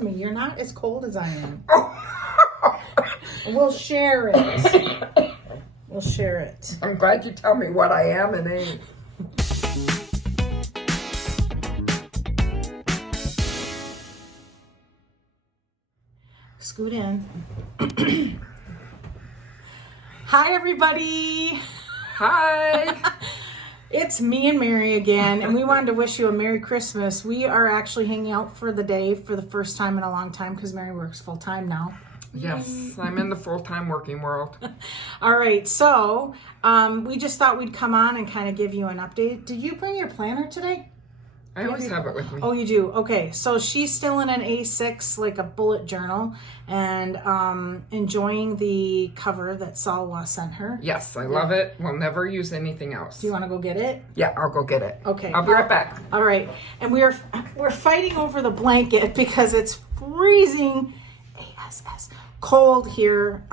to me. You're not as cold as I am. We'll share it. We'll share it. I'm glad you tell me what I am and ain't. Scoot in. Hi, everybody. Hi. It's me and Mary again, and we wanted to wish you a Merry Christmas. We are actually hanging out for the day for the first time in a long time because Mary works full time now. Yes, I'm in the full-time working world. All right, so we just thought we'd come on and kind of give you an update. Did you bring your planner today? I always have it with me. Oh, you do? Okay, so she's still in an A6, like a bullet journal, and enjoying the cover that Salwa sent her. Yes, I love it. We'll never use anything else. Do you want to go get it? Yeah, I'll go get it. Okay. I'll be right back. All right, and we're fighting over the blanket because it's freezing cold here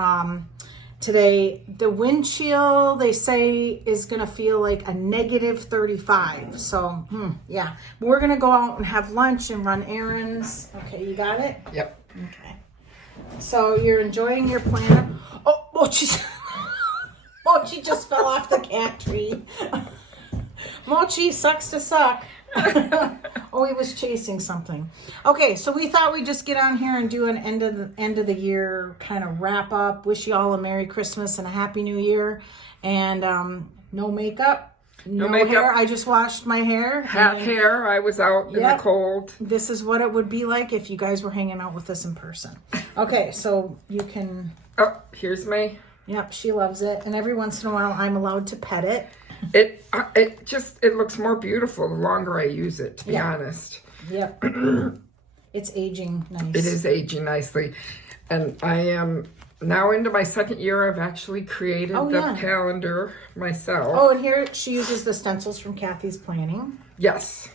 today. The wind chill, they say, is going to feel like a negative 35. So, yeah. We're going to go out and have lunch and run errands. Okay, you got it? Yep. Okay. So, you're enjoying your planner. Oh, Mochi just fell off the cat tree. Mochi sucks to suck. Oh, he was chasing something. Okay, so we thought we'd just get on here and do an end of the year kind of wrap up. Wish you all a Merry Christmas and a Happy New Year. And no makeup, no makeup. hair. I just washed my hair. Hat hair. I was out in the cold. This is what it would be like if you guys were hanging out with us in person. Okay, so you can. Oh, here's me. Yep, she loves it, and every once in a while I'm allowed to pet it. It looks more beautiful the longer I use it, to be honest. Yep. It's aging nice. It is aging nicely. And I am now into my second year. I've actually created the calendar myself. Oh, and here she uses the stencils from Kathie's planning. Yes.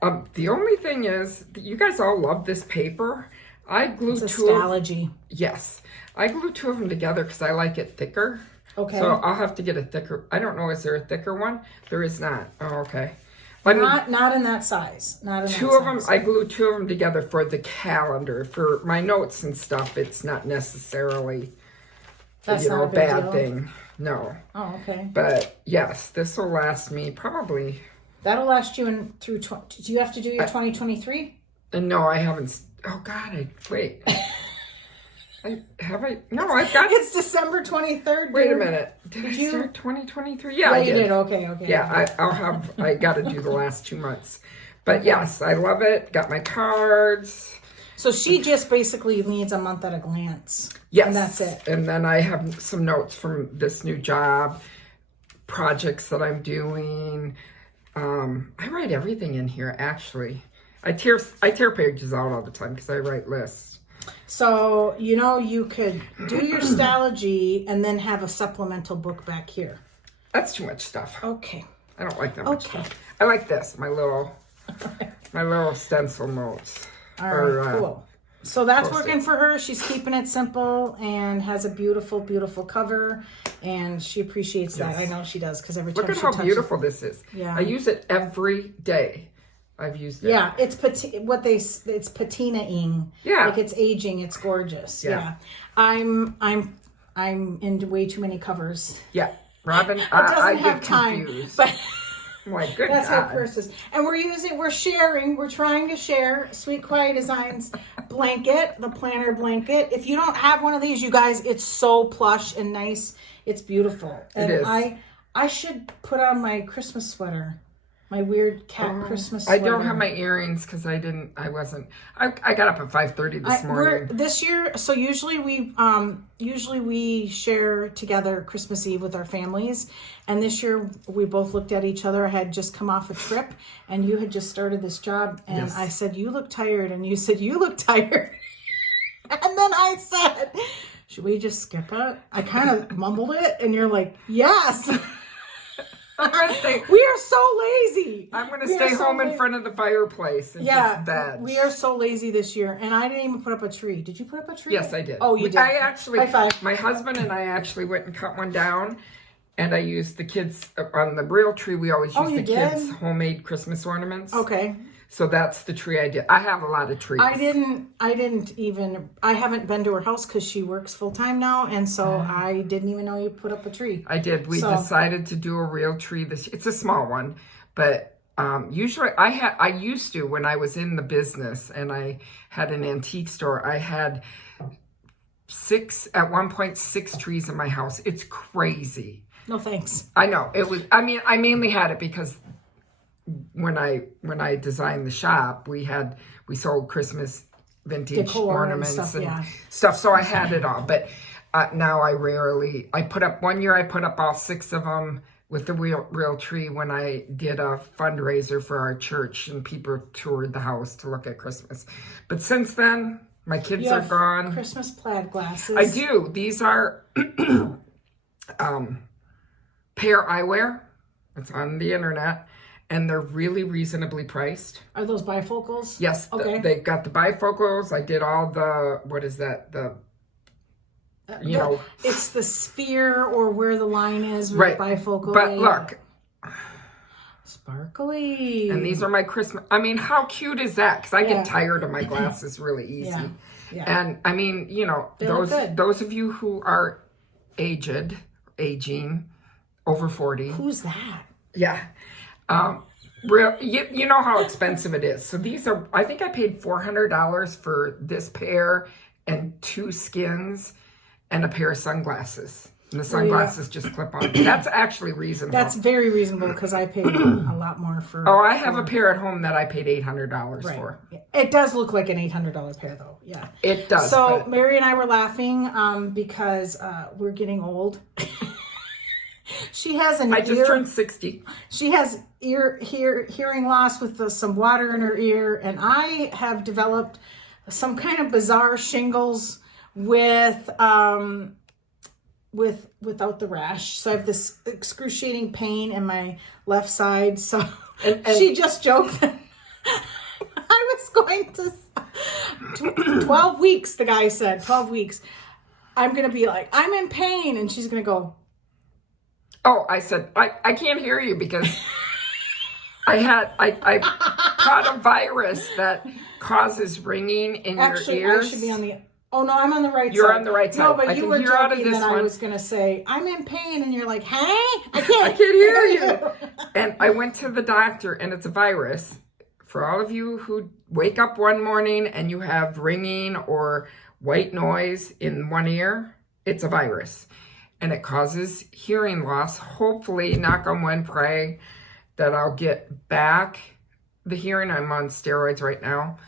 The only thing is, you guys all love this paper. I glued it's Stalogy. Yes. I glued two of them together because I like it thicker. Okay. So I'll have to get a thicker. I don't know. Is there a thicker one? There is not. Oh, okay. Not in that size. Not in two that of them. size. I glued two of them together for the calendar. For my notes and stuff, it's not necessarily That's not a a big bad deal. thing. No. Oh, okay. But yes, this will last me probably. That'll last you through. Do you have to do your 2023? No, I haven't. Oh God! Wait. No, I've got. It's December 23rd. Wait a minute. Did I start 2023? Yeah, I did. You did. Okay. Yeah, I got to do the last 2 months. But yes, I love it. Got my cards. So she just basically needs a month at a glance. Yes. And that's it. And then I have some notes from this new job, projects that I'm doing. I write everything in here, actually. I tear pages out all the time because I write lists. So, you could do your Stalogy and then have a supplemental book back here. That's too much stuff. Okay. I don't like that much stuff. I like this, my little stencil notes. All right, cool. So that's working for her. She's keeping it simple and has a beautiful, beautiful cover, and she appreciates that. I know she does because every time she touches it. Look at how beautiful this is. Yeah. I use it every day. I've used it. Yeah, it's patina-ing. Yeah, like it's aging. It's gorgeous. Yeah. I'm into way too many covers. Yeah, Robin, I get time, confused. But my goodness, that's how Chris is. And we're trying to share Sweet Quiet Designs blanket, the planner blanket. If you don't have one of these, you guys, it's so plush and nice. It's beautiful. And it is. I should put on my Christmas sweater. My weird cat Christmas sweater. I don't have my earrings because I got up at 5:30 this morning. This year, so usually we share together Christmas Eve with our families. And this year we both looked at each other. I had just come off a trip and you had just started this job. And I said, you look tired. And you said, you look tired. And then I said, should we just skip it? I kind of mumbled it. And you're like, yes. We are so lazy. I'm going to stay home in front of the fireplace and just veg. We are so lazy this year. And I didn't even put up a tree. Did you put up a tree? Yes, I did. Oh, you did. High five. My husband and I actually went and cut one down. And I used the kids, on the real tree, we always use the kids' homemade Christmas ornaments. Okay. So that's the tree I did. I have a lot of trees. I haven't been to her house because she works full time now. And so I didn't even know you put up a tree. I did. We decided to do a real tree it's a small one, but usually I used to, when I was in the business and I had an antique store, I had at one point, 6 trees in my house. It's crazy. No thanks. I know. I mainly had it because when I designed the shop, we sold Christmas vintage Decor ornaments and stuff. So I had it all. But now I put up, one year I put up all 6 of them with the real tree when I did a fundraiser for our church and people toured the house to look at Christmas. But since then, my kids are gone. Christmas plaid glasses. I do. These are Pair Eyewear. It's on the internet. And they're really reasonably priced. Are those bifocals? Yes. Okay. They got the bifocals. I did all the, what is that? It's the sphere or where the line is with right. bifocal. But look. Sparkly. And these are my Christmas. I mean, how cute is that? Because I get tired of my glasses really easy. Yeah. And I mean, those of you who are aging, over 40. Who's that? Yeah. You know how expensive it is. So these are, I think I paid $400 for this pair and 2 skins and a pair of sunglasses. And the sunglasses just clip on. That's actually reasonable. That's very reasonable because I paid a lot more for. Oh, I have a pair at home that I paid $800 for. It does look like an $800 pair though. Yeah. It does. So Mary and I were laughing because we're getting old. She has I just turned 60. She has hearing loss with some water in her ear, and I have developed some kind of bizarre shingles without the rash. So I have this excruciating pain in my left side. So and she just joked that I was going to 12 weeks. The guy said 12 weeks. I'm going to be like, I'm in pain, and she's going to go. Oh, I said, I can't hear you because I caught a virus that causes ringing in your ears. I should be on the, oh no, I'm on the right side. You're on the right side. No, but I you can were hear out of joking this that one. I was going to say, I'm in pain, and you're like, hey, I can't hear you. And I went to the doctor, and it's a virus. For all of you who wake up one morning and you have ringing or white noise in one ear, it's a virus. And it causes hearing loss. Hopefully, knock on wood, pray that I'll get back the hearing. I'm on steroids right now.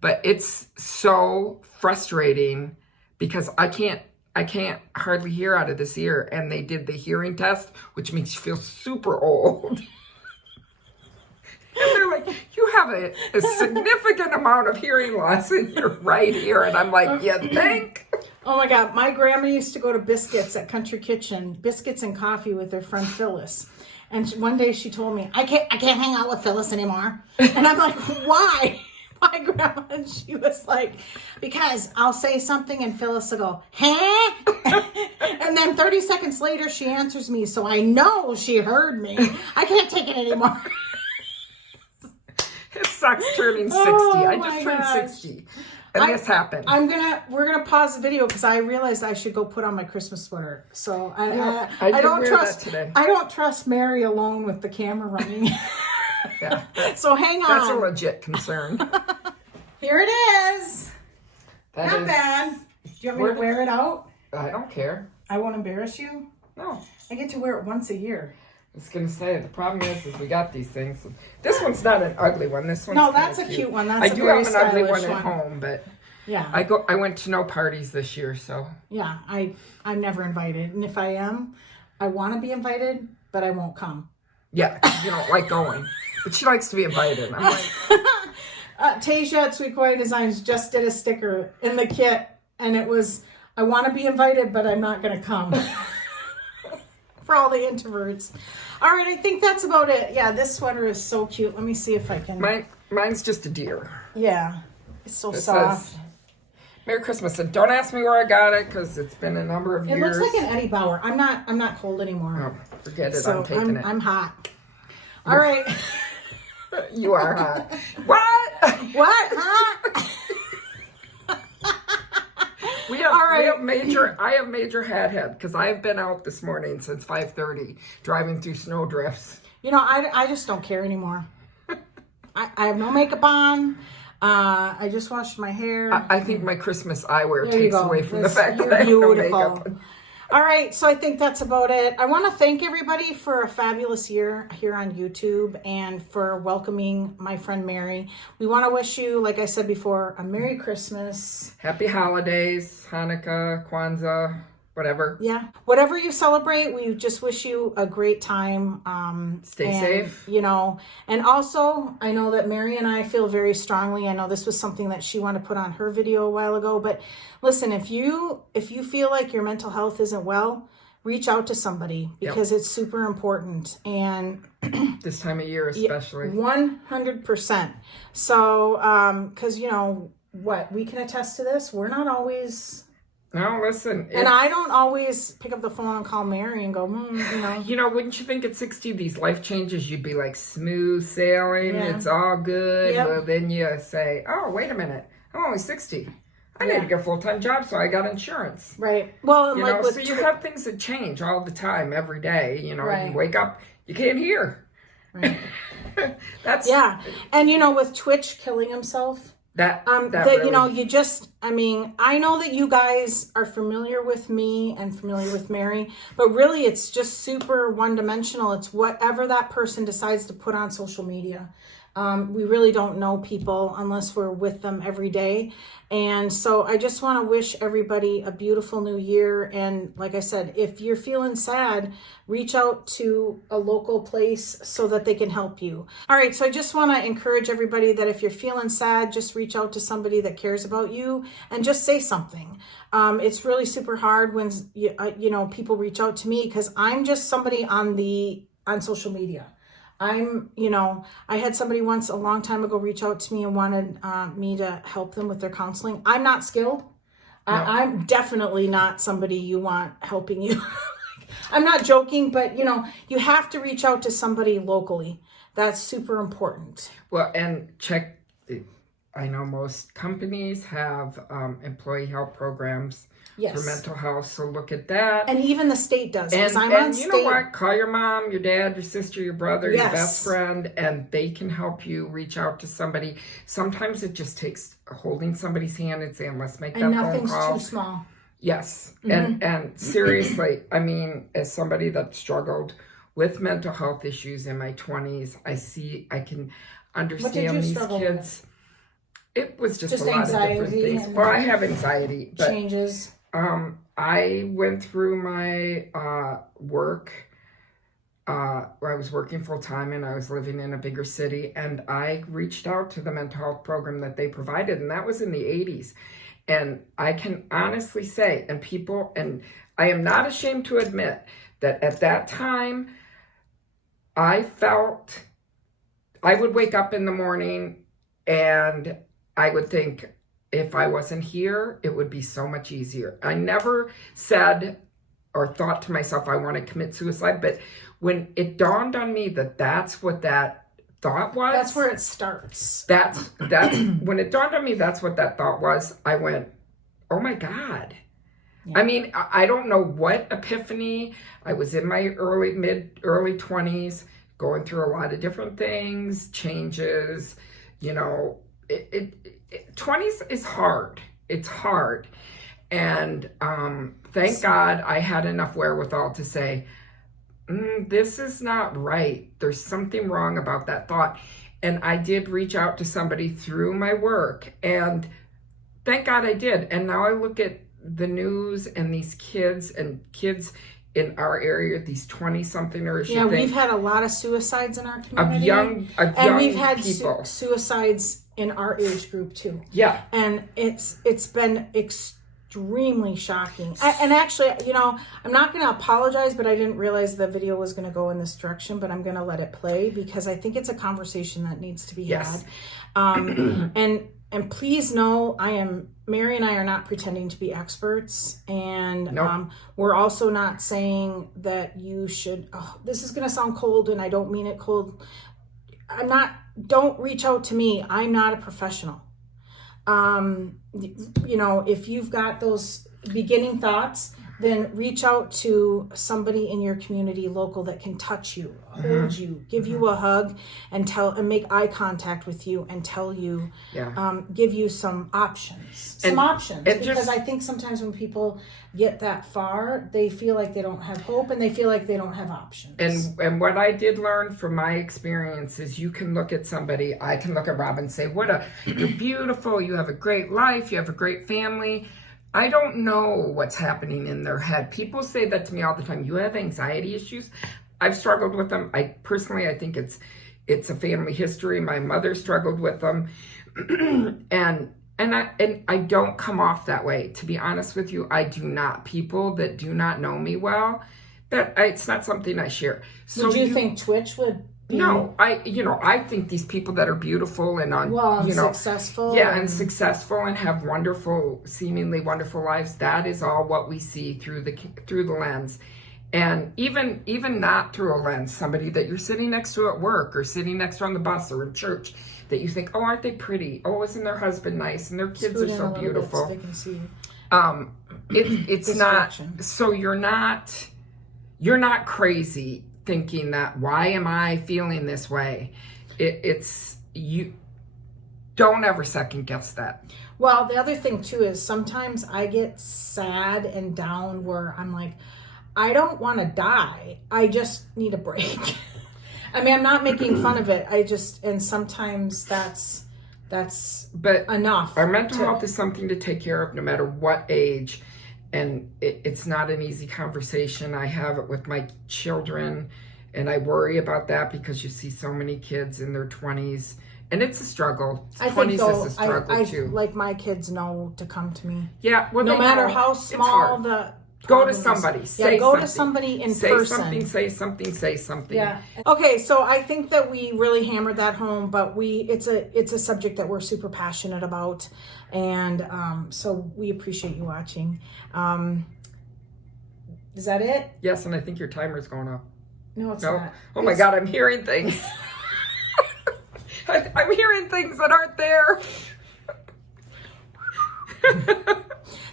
But it's so frustrating because I can't hardly hear out of this ear. And they did the hearing test, which makes you feel super old. And they're like, you have a significant amount of hearing loss in your right ear. And I'm like, you think? Oh my God, my grandma used to go to Biscuits at Country Kitchen, Biscuits and Coffee with her friend Phyllis. And one day she told me, I can't hang out with Phyllis anymore. And I'm like, why? Why, Grandma? And she was like, because I'll say something and Phyllis will go, huh? And then 30 seconds later she answers me, so I know she heard me. I can't take it anymore. It sucks turning 60. I just turned 60. And this happened. We're gonna pause the video because I realized I should go put on my Christmas sweater. So I don't trust that today. I don't trust Mary alone with the camera running. Yeah. So hang on. That's a legit concern. Here it is. Not bad. Do you want me to wear it out? I don't care. I won't embarrass you. No. I get to wear it once a year. I was gonna say the problem is we got these things. This one's not an ugly one. This one's that's a cute one. That's I do have an ugly one at home, but yeah, I went to no parties this year, so yeah, I'm never invited, and if I am, I want to be invited, but I won't come. Yeah, you don't like going, but she likes to be invited. I'm like, Tasia at Sweet Kawaii Designs just did a sticker in the kit, and it was, I want to be invited, but I'm not going to come. For all the introverts. All right, I think that's about it. Yeah, this sweater is so cute. Let me see if I can. Mine's just a deer. Yeah, it's so soft. Says, Merry Christmas, and don't ask me where I got it because it's been a number of years. It looks like an Eddie Bauer. I'm not cold anymore. Oh, forget it. So I'm taking it. I'm hot. All right. You are hot. What? What? Huh? I have major head because I have been out this morning since 5:30 driving through snow drifts. You know, I just don't care anymore. I have no makeup on. I just washed my hair. I think my Christmas eyewear takes away from the fact that I have beautiful. no makeup on. All right, so I think that's about it. I want to thank everybody for a fabulous year here on YouTube and for welcoming my friend Mary. We want to wish you, like I said before, a Merry Christmas. Happy holidays, Hanukkah, Kwanzaa, whatever. Yeah, whatever you celebrate, we just wish you a great time. Stay safe. You know, and also I know that Mary and I feel very strongly. I know this was something that she wanted to put on her video a while ago, but listen, if you feel like your mental health isn't well, reach out to somebody because it's super important. And this time of year especially. 100%. So, because you know what, we can attest to this. We're not always. No, listen. And I don't always pick up the phone and call Mary and go, you know. You know, wouldn't you think at 60, these life changes, you'd be like smooth sailing, it's all good. Yep. Well, then you say, oh, wait a minute, I'm only 60. I need to get a full-time job, so I got insurance. Right. Well, you like know, so you have things that change all the time, every day. You know, you wake up, you can't hear. Right. That's and you know, with Twitch killing himself. That really... you know, you just, I mean, I know that you guys are familiar with me and familiar with Mary, but really it's just super one-dimensional. It's whatever that person decides to put on social media. We really don't know people unless we're with them every day. And so I just want to wish everybody a beautiful new year. And like I said, if you're feeling sad, reach out to a local place so that they can help you. All right. So I just want to encourage everybody that if you're feeling sad, just reach out to somebody that cares about you and just say something. It's really super hard when, you know, people reach out to me because I'm just somebody on social media. You know, I had somebody once a long time ago reach out to me and wanted me to help them with their counseling. I'm not skilled. No. I'm definitely not somebody you want helping you. I'm not joking, but you know, you have to reach out to somebody locally. That's super important. Well, and check, I know most companies have employee help programs. For mental health, so look at that. And even the state does. And you know what? Call your mom, your dad, your sister, your brother, your best friend, and they can help you reach out to somebody. Sometimes it just takes holding somebody's hand and saying, let's make that phone call. And nothing's too small. Yes. Mm-hmm. And seriously, I mean, as somebody that struggled with mental health issues in my 20s, I can understand these kids. With? It was just a lot of different things. Well, I have anxiety. But changes. I went through my work where I was working full time and I was living in a bigger city, and I reached out to the mental health program that they provided, and that was in the 80s. And I can honestly say, and I am not ashamed to admit that at that time, I would wake up in the morning and I would think, if I wasn't here, it would be so much easier. I never said or thought to myself, I want to commit suicide. But when it dawned on me that that's what that thought was. That's where it starts. That's when it dawned on me that's what that thought was, I went, oh my God. Yeah. I mean, I don't know what epiphany. I was in my early 20s, going through a lot of different things, changes, you know, 20s is hard. It's hard. And thank God I had enough wherewithal to say, this is not right. There's something wrong about that thought. And I did reach out to somebody through my work. And thank God I did. And now I look at the news and these kids in our area, these 20-somethingers. Yeah, we've had a lot of suicides in our community. Of young and we've had people. Suicides in our age group too. Yeah. And it's been extremely shocking. And actually, you know, I'm not going to apologize, but I didn't realize the video was going to go in this direction, but I'm going to let it play because I think it's a conversation that needs to be had. And please know, Mary and I are not pretending to be experts. And nope. We're also not saying that you should, this is going to sound cold and I don't mean it cold. don't reach out to me. I'm not a professional. If you've got those beginning thoughts, then reach out to somebody in your community local that can touch you, hold you, give you a hug, and make eye contact with you and tell you, give you some options. Because I think sometimes when people get that far, they feel like they don't have hope and they feel like they don't have options. And what I did learn from my experience is you can look at somebody, I can look at Rob and say, you're beautiful, you have a great life, you have a great family. I don't know what's happening in their head. People say that to me all the time. You have anxiety issues? I've struggled with them. I think it's a family history. My mother struggled with them. and I don't come off that way. To be honest with you, I do not. People that do not know me well, it's not something I share. So would you think Twitch would be? No, I think these people that are beautiful and successful. Yeah, and successful and have seemingly wonderful lives. That is all what we see through the lens. And even not through a lens, somebody that you're sitting next to at work or sitting next to on the bus or in church that you think, oh, aren't they pretty? Oh, isn't their husband nice? And their kids are so beautiful. So they can see. It's not. So you're not crazy thinking that, why am I feeling this way? It's you don't ever second guess that. Well, the other thing too is sometimes I get sad and down where I'm like, I don't want to die. I just need a break. I mean, I'm not making fun of it. And sometimes that's enough. Our mental health is something to take care of no matter what age. And it's not an easy conversation. I have it with my children, and I worry about that because you see so many kids in their 20s, and it's a struggle. I think though, I like my kids know to come to me. Yeah, well, no matter how small the go to somebody. To somebody in person. Say something. Yeah. Okay, so I think that we really hammered that home, but it's a subject that we're super passionate about, and so we appreciate you watching. Is that it? Yes, and I think your timer's going up. No, it's not. Oh my God, I'm hearing things. I'm hearing things that aren't there.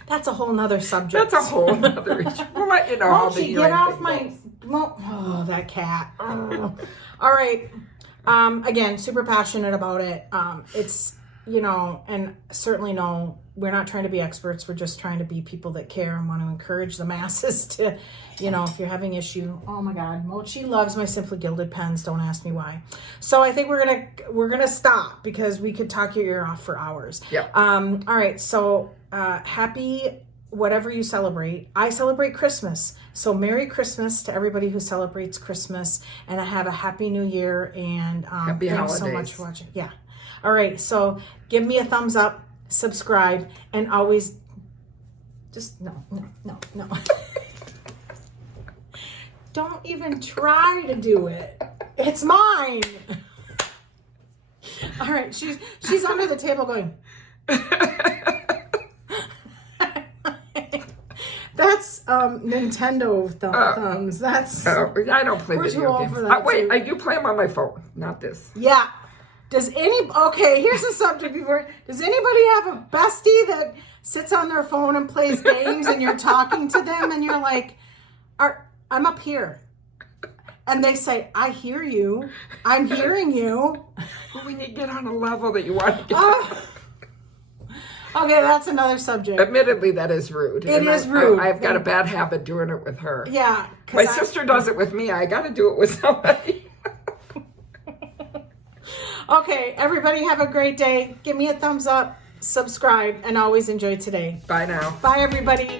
That's a whole nother subject. That's a whole nother issue. We'll let you know how the hearing get off thing my... Oh, that cat. Oh. All right. Again, super passionate about it. It's, and certainly no, we're not trying to be experts. We're just trying to be people that care and want to encourage the masses to, if you're having issue. Oh my God, Mochi loves my Simply Gilded pens. Don't ask me why. So I think we're gonna stop because we could talk your ear off for hours. Yeah. All right. So happy whatever you celebrate. I celebrate Christmas. So Merry Christmas to everybody who celebrates Christmas, and I have a Happy New Year, and happy thanks holidays. so much for watching. Yeah. All right. So give me a thumbs up, subscribe, and always just no. Don't even try to do it. It's mine. All right. She's under the table going. That's Nintendo thumbs. That's. I don't play video games. Wait, I do play them on my phone, not this. Yeah. Okay, here's a subject before. Does anybody have a bestie that sits on their phone and plays games and you're talking to them and you're like, I'm up here. And they say, I hear you. I'm hearing you. Well, we need to get on a level that you want to get on. Okay, that's another subject. Admittedly, that is rude. It is rude. I've got a bad habit doing it with her. Yeah. My sister does it with me. I got to do it with somebody. Okay, everybody have a great day. Give me a thumbs up, subscribe, and always enjoy today. Bye now. Bye, everybody.